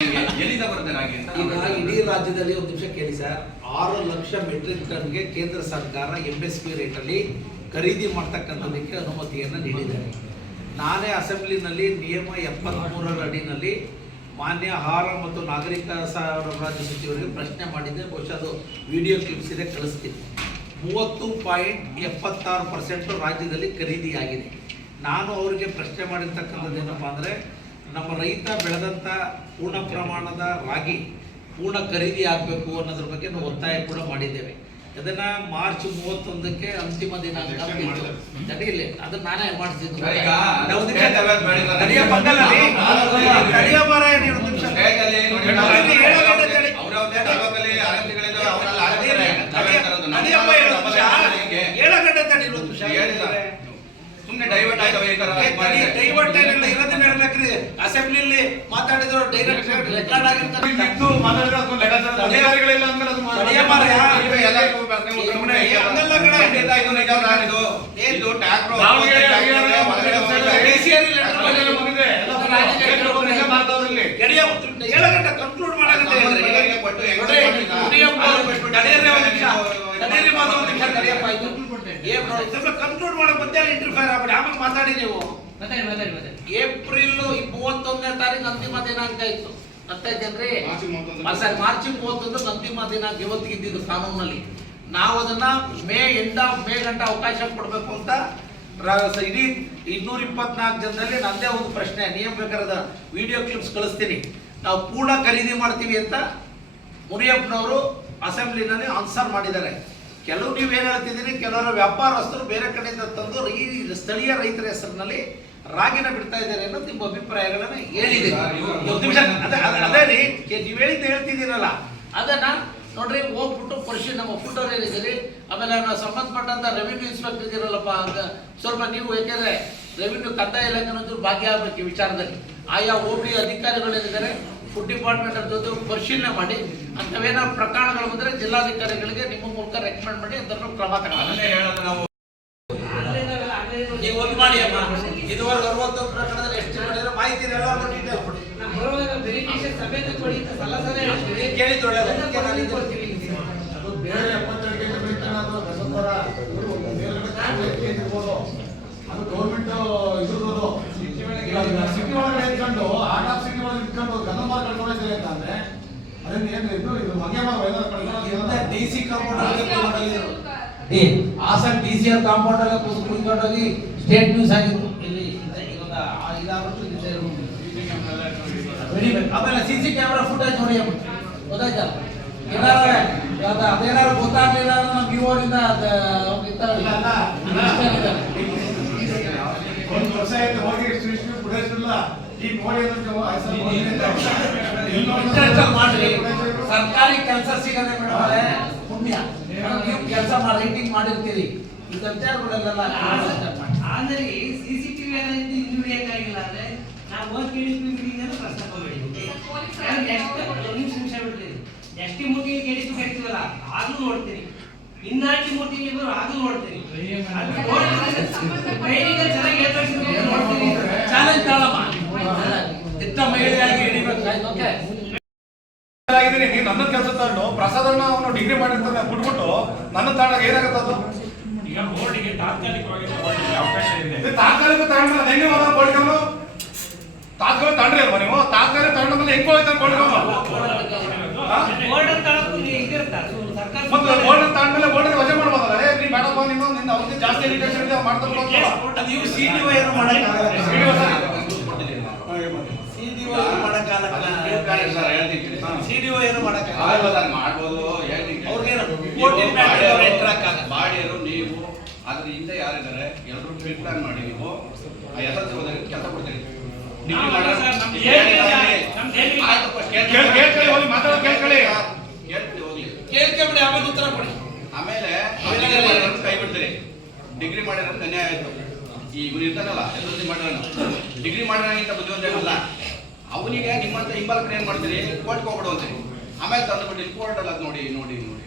ಈಗ ಇಡೀ ರಾಜ್ಯದಲ್ಲಿ ಒಂದು ನಿಮಿಷ ಕೇಳಿ ಸರ್, 6 ಲಕ್ಷ ಮೆಟ್ರಿಕ್ ಟನ್ಗೆ ಕೇಂದ್ರ ಸರ್ಕಾರ MSP ರೇಟಲ್ಲಿ ಖರೀದಿ ಮಾಡ್ತಕ್ಕಂಥದಕ್ಕೆ ಅನುಮತಿಯನ್ನು ನೀಡಿದ್ದಾರೆ. ನಾನೇ ಅಸೆಂಬ್ಲಿನಲ್ಲಿ ನಿಯಮ 73ರ ಅಡಿನಲ್ಲಿ ಮಾನ್ಯ ಆಹಾರ ಮತ್ತು ನಾಗರಿಕ ಸರಬರಾಜು ಸಚಿವರಿಗೆ ಪ್ರಶ್ನೆ ಮಾಡಿದ್ದೆ. ಬಹುಶಃ ಅದು ವಿಡಿಯೋ ಕ್ಲಿಪ್ಸ್ ಇದೆ, ಕಳಿಸ್ತೀನಿ. 30.76% ರಾಜ್ಯದಲ್ಲಿ ಖರೀದಿಯಾಗಿದೆ. ನಾನು ಅವರಿಗೆ ಪ್ರಶ್ನೆ ಮಾಡಿರ್ತಕ್ಕಂಥದ್ದು ಏನಪ್ಪ ಅಂದರೆ, ನಮ್ಮ ರೈತ ಬೆಳೆದಂಥ ಪೂರ್ಣ ಪ್ರಮಾಣದ ರಾಗಿ ಪೂರ್ಣ ಖರೀದಿ ಆಗಬೇಕು ಅನ್ನೋದ್ರ ಬಗ್ಗೆ ನಾವು ಒತ್ತಾಯ ಕೂಡ ಮಾಡಿದ್ದೇವೆ. ಅದನ್ನು ಮಾರ್ಚ್ 31ಕ್ಕೆ ಅಂತಿಮ ದಿನಾಂಕ ತಡೆಯಿಲ್ಲ, ಅದನ್ನ ನಾನೇ ಮಾಡಿಸಿದ್ದು. ಸುಮ್ಮನೆ ಡೈವರ್ಟ್ ಹೇಳ್ಬೇಕ್ರಿ. ಅಸೆಂಬ್ಲಿಯಲ್ಲಿ ಮಾತಾಡಿದ್ರು ಡೈರೆಕ್ಟ್ ರೆಕಾರ್ಡ್ ಆಗಿರ್ತಾರೆ. ಕನ್ಕ್ಲೂಡ್ ಕನ್ಕ್ಲೂಡ್ ಮಾಡೋ ಮಧ್ಯೆ ಇಂಟರ್ಫೇರ್ ಆಗ್ಬಿಡಿ. ಆಮೇಲೆ ಮಾತಾಡಿ ನೀವು. ಏಪ್ರಿಲ್ 31ನೇ ತಾರೀಕು ಅಂತಿಮ ದಿನಾಂಕ ಇತ್ತು. ಗೊತ್ತಾಯ್ತೇನ್ರಿ? ಮಾರ್ಚ್ 31 ಅಂತಿಮ ದಿನಾಂಕ ಇವತ್ತಿಗೆ ಇದ್ದಿದ್ದು ಕಾನೂನಲ್ಲಿ. ನಾವು ಅದನ್ನ ಎಂಡ್ ಆಫ್ ಮೇ ಗಂಟ ಅವಕಾಶ ಕೊಡಬೇಕು ಅಂತ ಇಡೀ 224 ಜನರಲ್ಲಿ ನಂದೇ ಒಂದು ಪ್ರಶ್ನೆ, ನಿಯಮ ಬೇಕಾದ ವಿಡಿಯೋ ಕ್ಲಿಪ್ಸ್ ಕಳಿಸ್ತೀನಿ. ನಾವು ಪೂರ್ಣ ಖರೀದಿ ಮಾಡ್ತೀವಿ ಅಂತ ಮುನಿಯಪ್ಪನವರು ಅಸೆಂಬ್ಲಿನಲ್ಲಿ ಆನ್ಸರ್ ಮಾಡಿದ್ದಾರೆ. ಕೆಲವು ನೀವೇನು ಹೇಳ್ತಿದ್ದೀರಿ, ಕೆಲವರು ವ್ಯಾಪಾರಸ್ಥರು ಬೇರೆ ಕಡೆಯಿಂದ ತಂದು ಈ ಸ್ಥಳೀಯ ರೈತರ ಹೆಸರಿನಲ್ಲಿ ರಾಗಿನ ಬಿಡ್ತಾ ಇದ್ದಾರೆ ಅನ್ನೋದು ನಿಮ್ಮ ಅಭಿಪ್ರಾಯಗಳನ್ನು ಹೇಳಿದೆ. ಅದೇ ರೀ ನೀವು ಹೇಳಿದ್ದು ಹೇಳ್ತಿದ್ದೀರಲ್ಲ, ಅದನ್ನ ನೋಡ್ರಿ ಹೋಗ್ಬಿಟ್ಟು ಪರಿಶೀಲನೆ ನಮ್ಮ ಫುಟರ್ ಏನಿದ್ದೀರಿ. ಆಮೇಲೆ ನಾವು ಸಂಬಂಧಪಟ್ಟಂತ ರೆವಿನ್ಯೂ ಇನ್ಸ್ಪೆಕ್ಟರ್ ಇದ್ದೀರಲ್ಲಪ್ಪ, ಸ್ವಲ್ಪ ನೀವು ಯಾಕೆಂದ್ರೆ ರೆವಿನ್ಯೂ ಕಂದಾಯ ಇಲಾಖೆ ಭಾಗಿಯಾಗಬೇಕು ಈ ವಿಚಾರದಲ್ಲಿ. ಆಯಾ ಹೋಬಳಿ ಅಧಿಕಾರಿಗಳೇನಿದ್ದಾರೆ ಫುಡ್ ಡಿಪಾರ್ಟ್ಮೆಂಟ್ ಅವ್ರ ಜೊತೆ ಪರಿಶೀಲನೆ ಮಾಡಿ ಅಂಥವೇನಾದ್ರು ಪ್ರಕರಣಗಳು ಬಂದರೆ ಜಿಲ್ಲಾಧಿಕಾರಿಗಳಿಗೆ ನಿಮ್ಮ ಮೂಲಕ ರೆಕಮೆಂಡ್ ಮಾಡಿ ಅದನ್ನು ಕ್ರಮ ತಗೊಳ್ಳಿ. ನೀವು ಒಂದು ಮಾಡಿ ಅಮ್ಮ, ಇದುವರೆಗೆ 61 ಪ್ರಕರಣದಲ್ಲಿ ಎಷ್ಟು ಮಾಡಿದ್ರೆ ಮಾಹಿತಿ ಎಲ್ಲ ಡೀಟೇಲ್ ಕೊಡಿ. ಕೇಳಿದ್ದು ಒಳ್ಳೆಯದು. ಅದು ಗೌರ್ಮೆಂಟ್ ಇದ್ರದ್ದು ಸಿಟಿ ಒಳಗಡೆ ಇಟ್ಕೊಂಡು ಆರ್ಟ್ ಆಫ್ ಸಿಟಿ ಒಳಗೆ ಇಟ್ಕೊಂಡು ಗಂಧ ಮಾಡ್ಕೊಂಡಿದ್ದಾರೆ ಅಂತಂದ್ರೆ ಅದನ್ನ ಏನು ಇದು ಹಂಗೆ DC compound Hassan DCR compound ಎಲ್ಲ ಕುತ್ಕೊಂಡೋಗಿ ಸ್ಟೇಟ್ ನ್ಯೂಸ್ ಆಗಿತ್ತು. ಇಲ್ಲಿ ಆಮೇಲೆ CC ಕ್ಯಾಮೆರಾ ಫುಟೇಜ್ ನೋಡಿ, ಗೊತ್ತಾಯ್ತಲ್ಲ? ಅದೇನಾದ್ರು ಗೊತ್ತಾಗ್ಲಿಲ್ಲ ನಮ್ಮ ವಿವೋದಿಂದ ಒಂದು ವರ್ಷ ಆಯ್ತು ಹೋಗಿ ಫುಟೇಜ್ ಇಲ್ಲ. ಈಗ ಮಾಡಿ ಸರ್ಕಾರಿ ಕೆಲಸ ಸಿಗದೆ ಮೇಡಮ್, ಪುಣ್ಯ ನೀವು ಕೆಲಸ ಮಾಡಿ ರೈಟಿಂಗ್ ಮಾಡಿರ್ತೀರಿ. ಇಂಥ ವಿಚಾರಗಳೆಲ್ಲ ಅಂದ್ರೆ CCTV ಎಲ್ಲ ಇನ್ನೂ ಬೇಕಾಗಿಲ್ಲ ಅಂದ್ರೆ ನಾವು ಹೋಗಿ ಕೇಳಿಸ್ಬಿಟ್ಟಿದ್ದೀವಿ ಪ್ರಶ್ನೆ ಹೋಗಬೇಡಿ. ನಿಮಿಷ ಬಿಡ್ತೀವಿ. ಎಷ್ಟಿ ಮೂಟಿಗೆ ಕೇಳಿಸ್ಬೇಕಿವಲ್ಲ ಆದ್ರೂ ನೋಡ್ತೀನಿ, ಇನ್ನಾಟಿ ಮೂಟಿಗೆ ಆದ್ರೂ ನೋಡ್ತೀನಿ. ಚಾಲೆಂಜ್ ತಾಳಮ್ಮ, ದಿಟ್ಟ ಮಹಿಳೆಯಾಗಿ ಹಿಡಿಬೇಕಾಯ್ತು. ಓಕೆ, ನೀವು ನನ್ನ ಕೆಲಸ ತಗೊಂಡು ಪ್ರಸಾದನ್ನ ಅವನು ಡಿಗ್ರಿ ಮಾಡಿರ್ತಾನೆ ಬಿಟ್ಬಿಟ್ಟು ನನ್ನ ತಗೊಂಡಾಗ ಏನಾಗುತ್ತೆ? ಅದು ಈಗ ಬೋರ್ಡಿಗೆ ತಾತ್ಕಾಲಿಕವಾಗಿ ಅವಕಾಶ ಇದೆ. ತಾತ್ಕಾಲಿಕ ತಗೊಂಡ್ರೆ ಹೆಂಗೆ ಬೋರ್ಡ್ಗಳು ತಾತ್ಕಾಲಿಕ ತಗೊಂಡ್ರಿ ಅಲ್ವಾ ನೀವು? ತಾತ್ಕಾಲಿಕ ತಗೊಂಡ್ಮೇಲೆ ಹೆಂಗ್ ಹೋಯ್ತಾರೆ ಬೋರ್ಡ್ಗಳು? ಮತ್ತೆ ಬೋರ್ಡ್ ತಗೊಂಡ್ಮೇಲೆ ಬೋರ್ಡ್ ವಜೆ ಮಾಡ್ಬೋದಲ್ಲ? ನೀ ಬೇಡಪ್ಪ ನೀನು ನಿನ್ನ ಅವ್ರಿಗೆ ಜಾಸ್ತಿ ಎಜುಕೇಶನ್ ಇದೆ ಮಾಡ್ತಾ ನೀವು CDO ಏನು ಮಾಡಕ್ಕಾಗಲ್ಲ. CDO ಏನು ಮಾಡಕ್ಕಾಗಲ್ಲ. ಮಾಡ್ಬೋದು. ಬಾಡಿಯರು ನೀವು ಅದ್ರ ಹಿಂದೆ ಯಾರಿದ್ದಾರೆ ಎಲ್ಲರೂ ಪ್ರೀ ಪ್ಲಾನ್ ಮಾಡಿ ನೀವು ಕೆಲಸ ಕೊಡ್ತೀರಿ. ಕೇಳ್ಕೊಂಬಿಡಿ, ಆಮೇಲೆ ಉತ್ತರ ಕೊಡಿ. ಆಮೇಲೆ ಕೈ ಬಿಡ್ತೀರಿ. ಡಿಗ್ರಿ ಮಾಡಿರೋ ಅನ್ಯಾಯ ಆಯ್ತು. ಈ ಇವ್ರು ಇರ್ತಾನಲ್ಲ SSLC ಮಾಡಿರೋನು ಡಿಗ್ರಿ ಮಾಡಿರೋಂಗಿಂತ ಬುದ್ಧಿವಂತ ಅವನಿಗೆ ನಿಮ್ಮಂತ ಹಿಂಬಾಲಕರು ಏನ್ ಮಾಡ್ತೀರಿ, ಕೋರ್ಟ್ಗೆ ಹೋಗ್ಬಿಡು ಅಂತೀರಿ. ಆಮೇಲೆ ತಂದುಬಿಟ್ಟು ಕೋರ್ಟ್ ಅಲ್ಲ ನೋಡಿ ನೋಡಿ ನೋಡಿ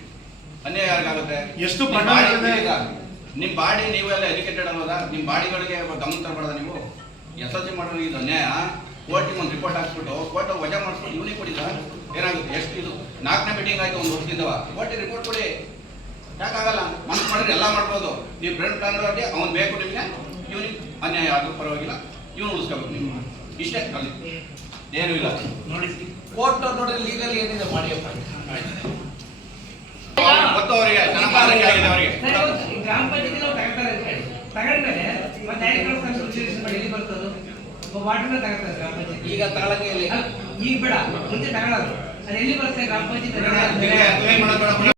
ಅನ್ಯಾಯ ಯಾರಿಗಾಗುತ್ತೆ? ಎಷ್ಟು ನಿಮ್ ಬಾಡಿ ನೀವೆಲ್ಲ ಎಜುಕೇಟೆಡ್ ಅಲ್ವಲ್ಲ, ನಿಮ್ ಬಾಡಿಗಳಿಗೆ ಗಮನ ತರಬಾರ್ದ ನೀವು? SSLC ಮಾಡೋರಿಗೆ ಇದು ಅನ್ಯಾಯ. ಕೋರ್ಟಿಗೆ ಒಂದು ರಿಪೋರ್ಟ್ ಹಾಕ್ಸ್ಬಿಟ್ಟು ಕೋರ್ಟ್ ವಜಾ ಮಾಡಿಸ್ಬಿಟ್ಟು ಇವನಿಗೆ ಕೊಡಿ ಸರ್ ಏನಾಗುತ್ತೆ ಎಷ್ಟು ಇದು 4ನೇ ಮೀಟಿಂಗ್ ಆಯ್ತು ಒಂದು ವರ್ಷದಿಂದವ ಕೋರ್ಟಿಗೆ ರಿಪೋರ್ಟ್ ಕೊಡಿ ಯಾಕಾಗಲ್ಲ ಮನಸ್ಸು ಮಾಡಿದ್ರೆ ಎಲ್ಲ ಮಾಡ್ಬೋದು ನೀವು ಫ್ರೆಂಡ್ ಪ್ಲಾನ್ ಅವ್ರಿಗೆ ಅವ್ನು ಬೇಕು ನಿಮಗೆ ಇವನಿಗೆ ಅನ್ಯಾಯ ಆದ್ರೂ ಪರವಾಗಿಲ್ಲ ಇವನು ಉಳಿಸ್ಕೋಬೇಕು ನೀವು ಇಷ್ಟೇ ಅಲ್ಲಿ ಏನೂ ಇಲ್ಲ ನೋಡಿ ಕೋರ್ಟ್ ನೋಡಿ ಲೀಗಲ್ ಏನಿದೆ ಮಾಡಿಯಪ್ಪ. ಗೊತ್ತು ಅವರಿಗೆ ಜನಪಾಲನೆ ಆಗಿದೆ ಅವರಿಗೆ ಸರ್, ಇವತ್ತು ಈ ಗ್ರಾಮ ಪಂಚಾಯತಿ ನಾವು ತಗೊಳ್ತಾರೆ ಅಂತ ಹೇಳಿ ತಗೊಂಡ್ಮೇಲೆ ಮತ್ತೆ ಡೈರೆಕ್ಟ್ ಕನ್ಸಲ್ಟೇಷನ್ ಮಾಡಿ ಎಲ್ಲಿ ಬರ್ತದೆ ವಾಟರ್ ತಗೊಳ್ತಾರೆ ಗ್ರಾಮ ಪಂಚಾಯತಿ ಈಗ ತಗೊಳಂಗೆ ಇಲ್ಲ. ಈಗ ಬೇಡ ಮುಂಚೆ ತಗೊಳ್ಳೋದು ಅದು ಎಲ್ಲಿ ಬರ್ತದೆ ಗ್ರಾಮ ಪಂಚಾಯತಿ ಮಾಡೋದು ಬೇಡ